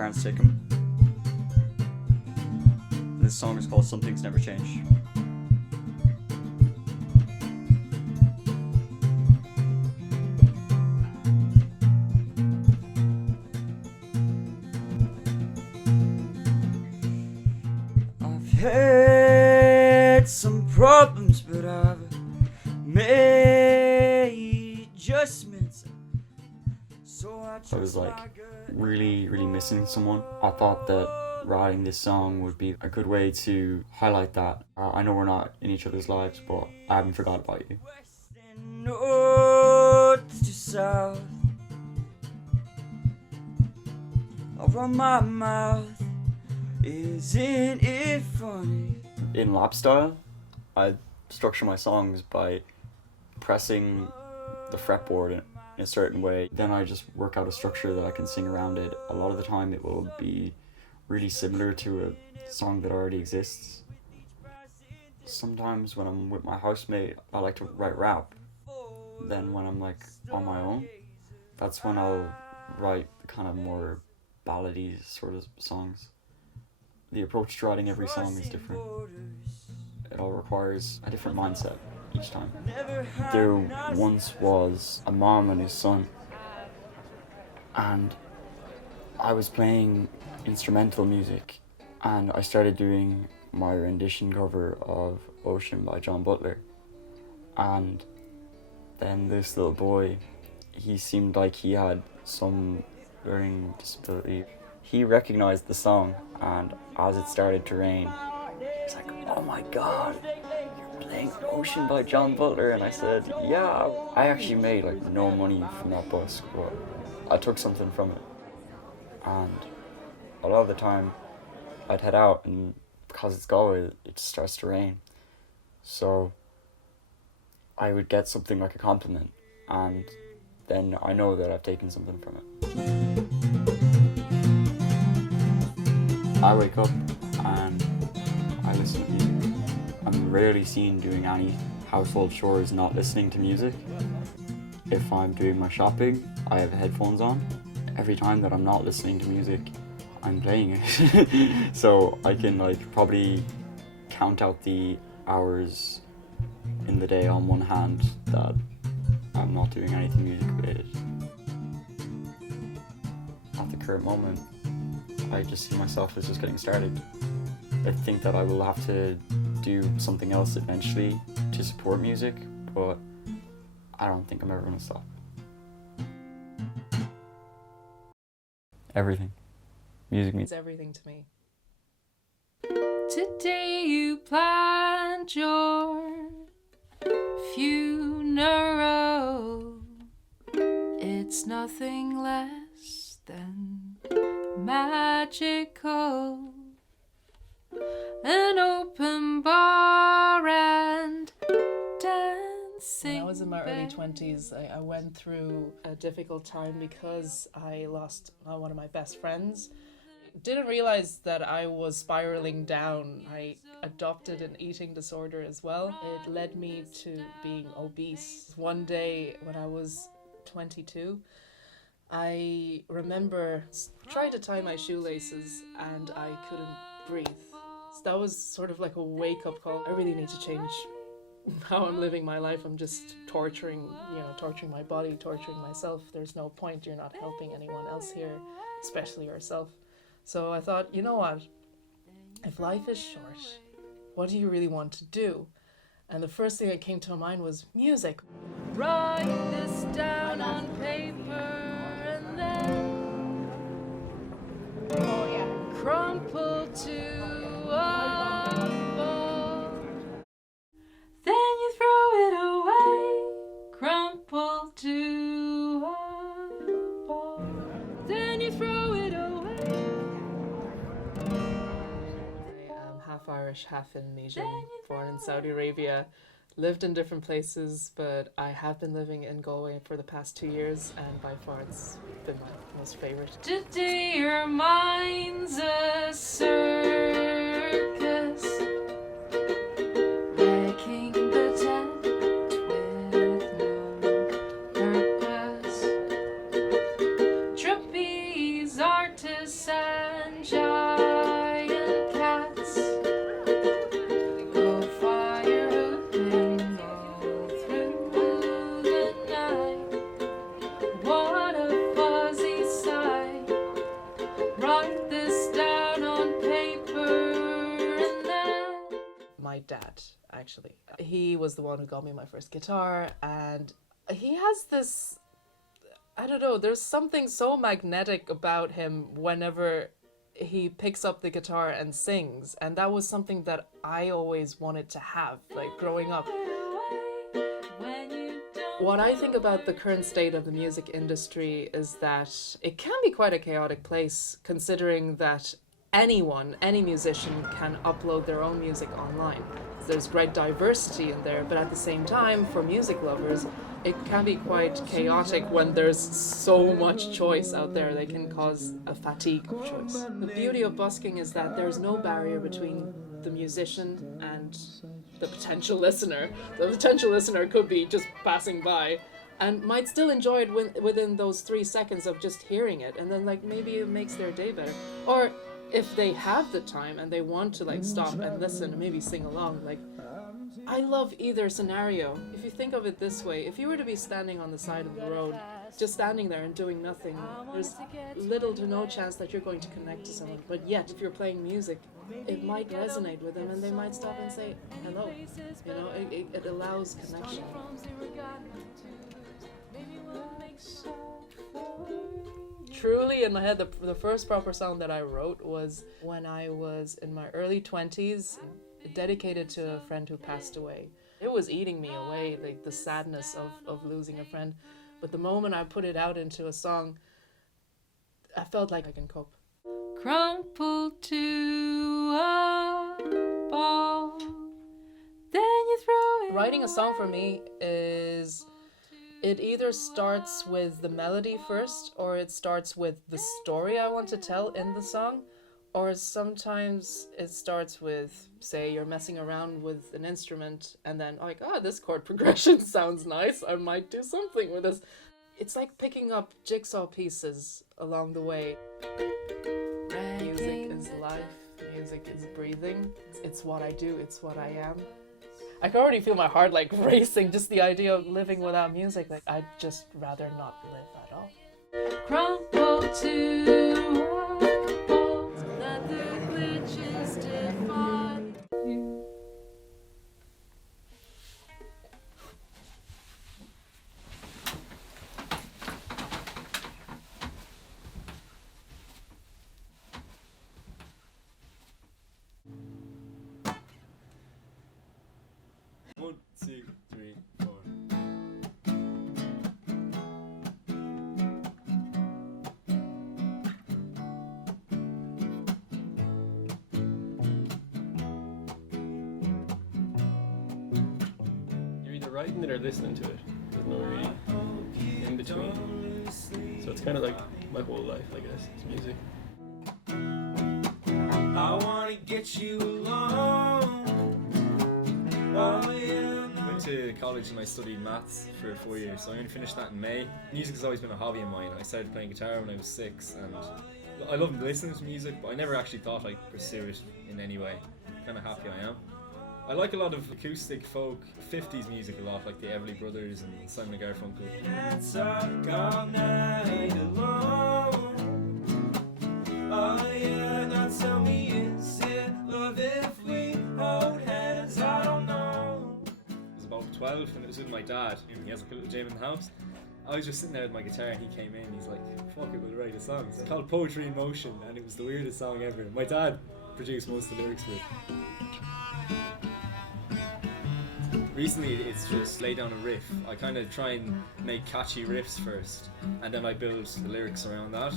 guitar and stick 'em. This song is called Some Things Never Change. I've had some problems, but I've made adjustments. I was like really missing someone. I thought that writing this song would be a good way to highlight that. I know we're not in each other's lives, but I haven't forgot about you. North to south, I'll run my mouth. Isn't it funny? In lap style, I structure my songs by pressing the fretboard in a certain way. Then I just work out a structure that I can sing around it. A lot of the time it will be really similar to a song that already exists. Sometimes when I'm with my housemate, I like to write rap. Then when I'm like on my own, that's when I'll write kind of more ballady sort of songs. The approach to writing every song is different. It all requires a different mindset each time. There once was a mom and his son, and I was playing instrumental music, and I started doing my rendition cover of Ocean by John Butler. And then this little boy, he seemed like he had some learning disability. He recognized the song, and as it started to rain, he's like, "Oh my God, you're playing Ocean by John Butler." And I said, "Yeah." I actually made like no money from that busk, but I took something from it. And a lot of the time I'd head out, and because it's Galway, it just starts to rain. So I would get something like a compliment, and then I know that I've taken something from it. I wake up and I listen to music. I'm rarely seen doing any household chores not listening to music. If I'm doing my shopping, I have headphones on. Every time that I'm not listening to music, I'm playing it. So I can like probably count out the hours in the day on one hand that I'm not doing anything music related. At the current moment, I just see myself as just getting started. I think that I will have to do something else eventually to support music, but I don't think I'm ever going to stop. Everything. Music means everything to me. Today you planned your funeral. It's nothing less than magical. An open bar and dancing. When I was in my early 20s, I went through a difficult time because I lost one of my best friends. Didn't realize that I was spiraling down. I adopted an eating disorder as well. It led me to being obese. One day when I was 22, I remember trying to tie my shoelaces and I couldn't breathe. So that was sort of like a wake-up call. I really need to change how I'm living my life. I'm just torturing my body, torturing myself. There's no point. You're not helping anyone else here, especially yourself. So I thought, you know what? If life is short, what do you really want to do? And the first thing that came to my mind was music. Write this down on paper and then crumple to a ball. Then you throw it away, crumple to a ball. Then you throw it away. I am half Irish, half Indonesian, born in Saudi Arabia. Lived in different places, but I have been living in Galway for the past 2 years, and by far it's been my most favorite. Today your mind's a circus, wrecking the tent with no purpose. Trapeze artists my dad, actually. He was the one who got me my first guitar, and he has this, I don't know, there's something so magnetic about him whenever he picks up the guitar and sings, and that was something that I always wanted to have, like growing up. What I think about the current state of the music industry is that it can be quite a chaotic place, considering that anyone, any musician can upload their own music online. There's great diversity in there, but at the same time, for music lovers, it can be quite chaotic when there's so much choice out there. They can cause a fatigue of choice. The beauty of busking is that there's no barrier between the musician and the potential listener. The potential listener could be just passing by and might still enjoy it within those 3 seconds of just hearing it, and then like maybe it makes their day better. Or if they have the time and they want to like stop and listen and maybe sing along, like I love either scenario. If you think of it this way, if you were to be standing on the side of the road, just standing there and doing nothing, there's little to no chance that you're going to connect to someone. But yet, if you're playing music, it might resonate with them and they might stop and say hello. You know, it allows connection. Truly, in my head, the first proper song that I wrote was when I was in my early 20s, dedicated to a friend who passed away. It was eating me away, like the sadness of losing a friend. But the moment I put it out into a song, I felt like I can cope. Crumpled to a ball, then you throw it. Writing a song for me is, it either starts with the melody first, or it starts with the story I want to tell in the song, or sometimes it starts with, say, you're messing around with an instrument and then like, oh, this chord progression sounds nice, I might do something with this. It's like picking up jigsaw pieces along the way. Music is life, music is breathing. It's what I do, it's what I am. I can already feel my heart like racing, just the idea of living without music. Like, I'd just rather not live at all. Crumple to a ball, let the glitches define you. One, two, three, four. You're either writing it or listening to it. There's no really in between. So it's kind of like my whole life, I guess. It's music. I wanna get you alone. Oh, yeah. I went to college and I studied maths for 4 years, so I only finished that in May. Music has always been a hobby of mine. I started playing guitar when I was 6, and I love listening to music, but I never actually thought I'd pursue it in any way. I'm kind of happy I am. I like a lot of acoustic folk, 50s music a lot, like the Everly Brothers and Simon & Garfunkel. Let's talk all night alone. Oh yeah, now tell me, is it love if we hold hands? I don't know. I was about 12 and it was with my dad. He has like a little gym in the house. I was just sitting there with my guitar and he came in. He's like, fuck it, we'll write a song. It's called Poetry in Motion, and it was the weirdest song ever. My dad produced most of the lyrics for it. Recently it's just lay down a riff. I kind of try and make catchy riffs first, and then I build the lyrics around that.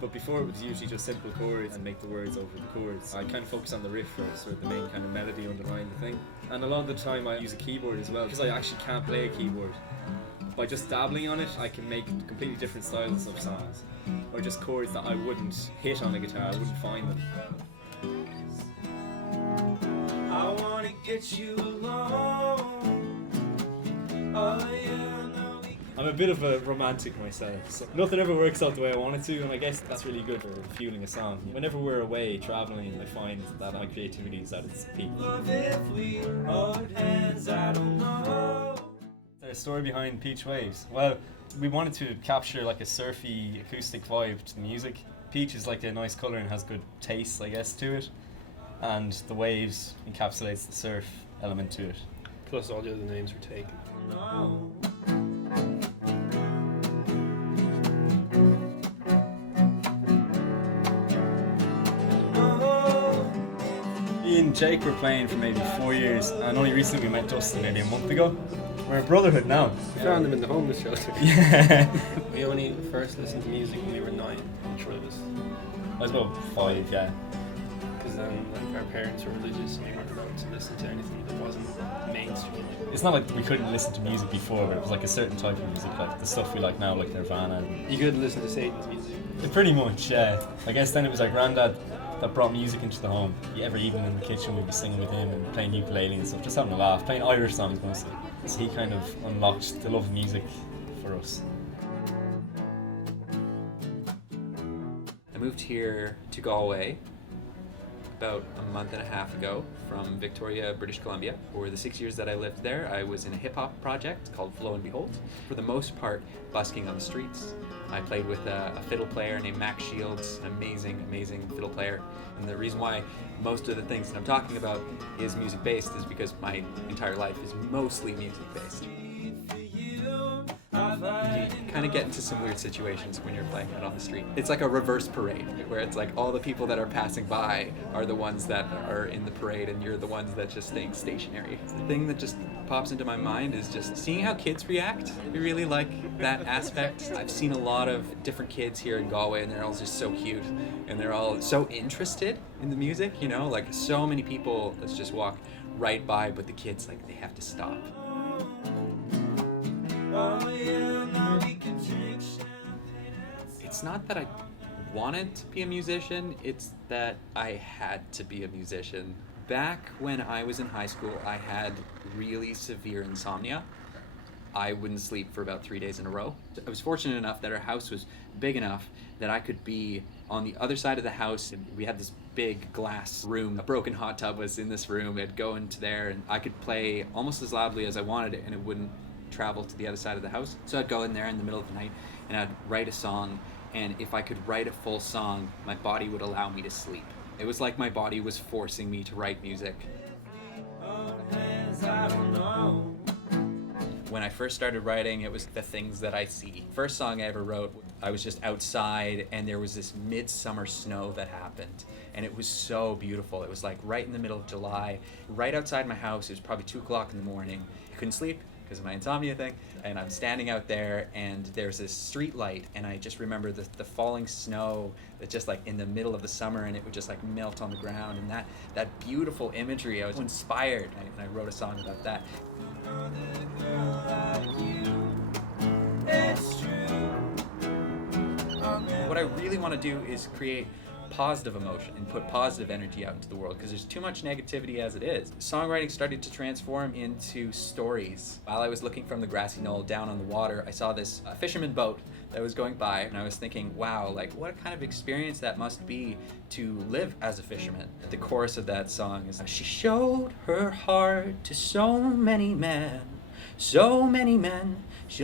But before it was usually just simple chords and make the words over the chords. I kind of focus on the riff first, or the main kind of melody underlying the thing. And a lot of the time I use a keyboard as well, because I actually can't play a keyboard. By just dabbling on it, I can make completely different styles of songs, or just chords that I wouldn't hit on a guitar, I wouldn't find them. I wanna get you alone. Oh, yeah, no, I'm a bit of a romantic myself, so nothing ever works out the way I want it to, and I guess that's really good for fueling a song. Whenever we're away traveling, I find that my creativity is at its peak. If we hold hands, I don't know. The story behind Peach Waves. Well, we wanted to capture like a surfy acoustic vibe to the music. Peach is like a nice colour and has good taste, I guess, to it. and the waves encapsulates the surf element to it. Plus all the other names were taken. Me and Jake were playing for maybe 4 years, and only recently we met Dustin maybe a month ago. We're a brotherhood now. We found him in the homeless shelter. Yeah. We only first listened to music when we were 9, I'm sure it was. I was about 5, yeah. Because then like, our parents were religious and we weren't allowed to listen to anything that wasn't mainstream. It's not like we couldn't listen to music before, but it was like a certain type of music, like the stuff we like now, like Nirvana. You could listen to Satan's music. Pretty much, yeah. I guess then it was our granddad that brought music into the home. Every evening in the kitchen we'd be singing with him and playing ukulele and stuff, just having a laugh, playing Irish songs mostly. So he kind of unlocked the love of music for us. I moved here to Galway about a month and a half ago from Victoria, British Columbia. For the 6 years that I lived there, I was in a hip-hop project called Flow and Behold. For the most part, busking on the streets. I played with a fiddle player named Max Shields, an amazing fiddle player. And the reason why most of the things that I'm talking about is music-based is because my entire life is mostly music-based. You kind of get into some weird situations when you're playing out on the street. It's like a reverse parade, where it's like all the people that are passing by are the ones that are in the parade and you're the ones that just staying stationary. The thing that just pops into my mind is just seeing how kids react. I really like that aspect. I've seen a lot of different kids here in Galway and they're all just so cute and they're all so interested in the music, you know, like so many people that just walk right by, but the kids, like, they have to stop. It's not that I wanted to be a musician, it's that I had to be a musician. Back when I was in high school, I had really severe insomnia. I wouldn't sleep for about 3 days in a row. I was fortunate enough that our house was big enough that I could be on the other side of the house. And we had this big glass room. A broken hot tub was in this room. I'd go into there and I could play almost as loudly as I wanted it and it wouldn't travel to the other side of the house. So I'd go in there in the middle of the night and I'd write a song, and if I could write a full song, my body would allow me to sleep. It was like my body was forcing me to write music. When I first started writing, it was the things that I see. First song I ever wrote, I was just outside and there was this midsummer snow that happened. And it was so beautiful. It was like right in the middle of July, right outside my house. It was probably 2 o'clock in the morning. I couldn't sleep because of my insomnia thing. And I'm standing out there and there's this street light. And I just remember the falling snow that just like in the middle of the summer, and it would just like melt on the ground. And that beautiful imagery, I was inspired. And I wrote a song about that. What I really want to do is create positive emotion and put positive energy out into the world, because there's too much negativity as it is. Songwriting started to transform into stories. While I was looking from the grassy knoll down on the water, I saw this fisherman boat that was going by, and I was thinking, wow, like what kind of experience that must be to live as a fisherman. The chorus of that song is, she showed her heart to so many men, she'll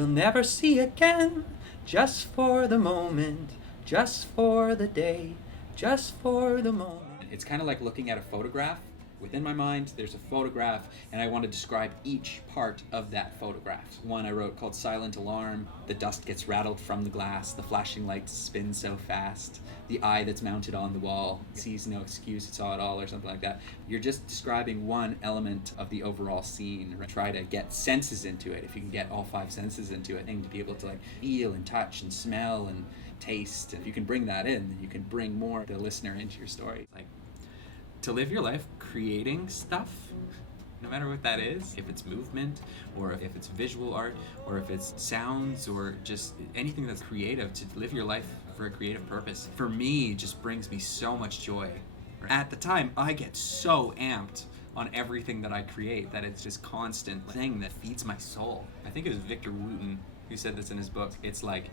never see again, just for the moment, just for the day, just for the moment. It's kind of like looking at a photograph. Within my mind, there's a photograph, and I want to describe each part of that photograph. One I wrote called Silent Alarm. The dust gets rattled from the glass, the flashing lights spin so fast, the eye that's mounted on the wall sees no excuse, it saw it all, or something like that. You're just describing one element of the overall scene. Try to get senses into it. If you can get all 5 senses into it, and to be able to like feel and touch and smell and taste, and if you can bring that in, then you can bring more of the listener into your story. Like, to live your life creating stuff, no matter what that is, if it's movement, or if it's visual art, or if it's sounds, or just anything that's creative, to live your life for a creative purpose, for me, just brings me so much joy. At the time, I get so amped on everything that I create that it's just constant thing that feeds my soul. I think it was Victor Wooten who said this in his book. It's like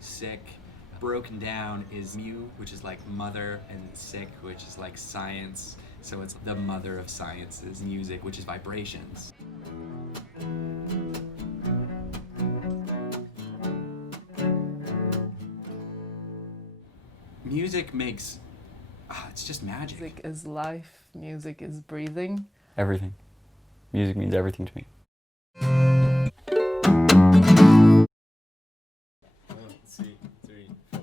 sick, broken down is mu, which is like mother, and sick, which is like science. So it's the mother of sciences, music, which is vibrations. Music makes, it's just magic. Music is life. Music is breathing. Everything. Music means everything to me. 1, 2, 3, 4.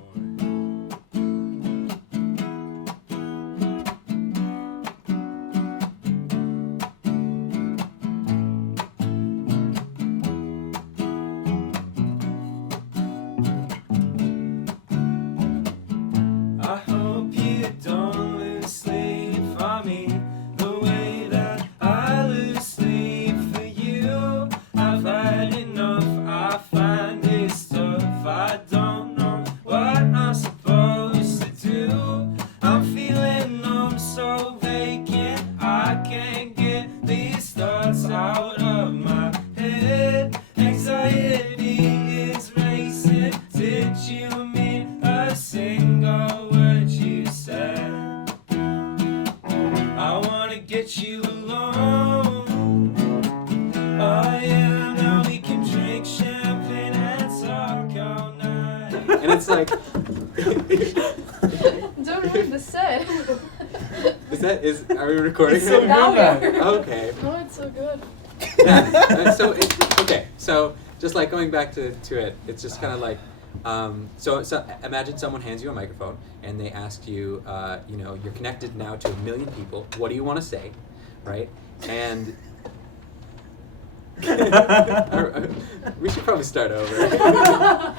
I hope you don't lose sleep for me the way that I lose sleep for you. I've had enough, I find this tough. I don't know what I'm supposed to do. I'm feeling numb, so vacant. I can't get these thoughts out of my head. Anxiety is racing. Did you mean a single word you said? I wanna get you alone. Oh yeah, now we can drink champagne and talk all night. And it's like, Don't ruin the set. are we recording? It's so it? Now we are. Okay. Oh, it's so good. So just like going back to it, it's just kind of like, so imagine someone hands you a microphone and they ask you, you're connected now to 1 million people. What do you want to say, right? And we should probably start over.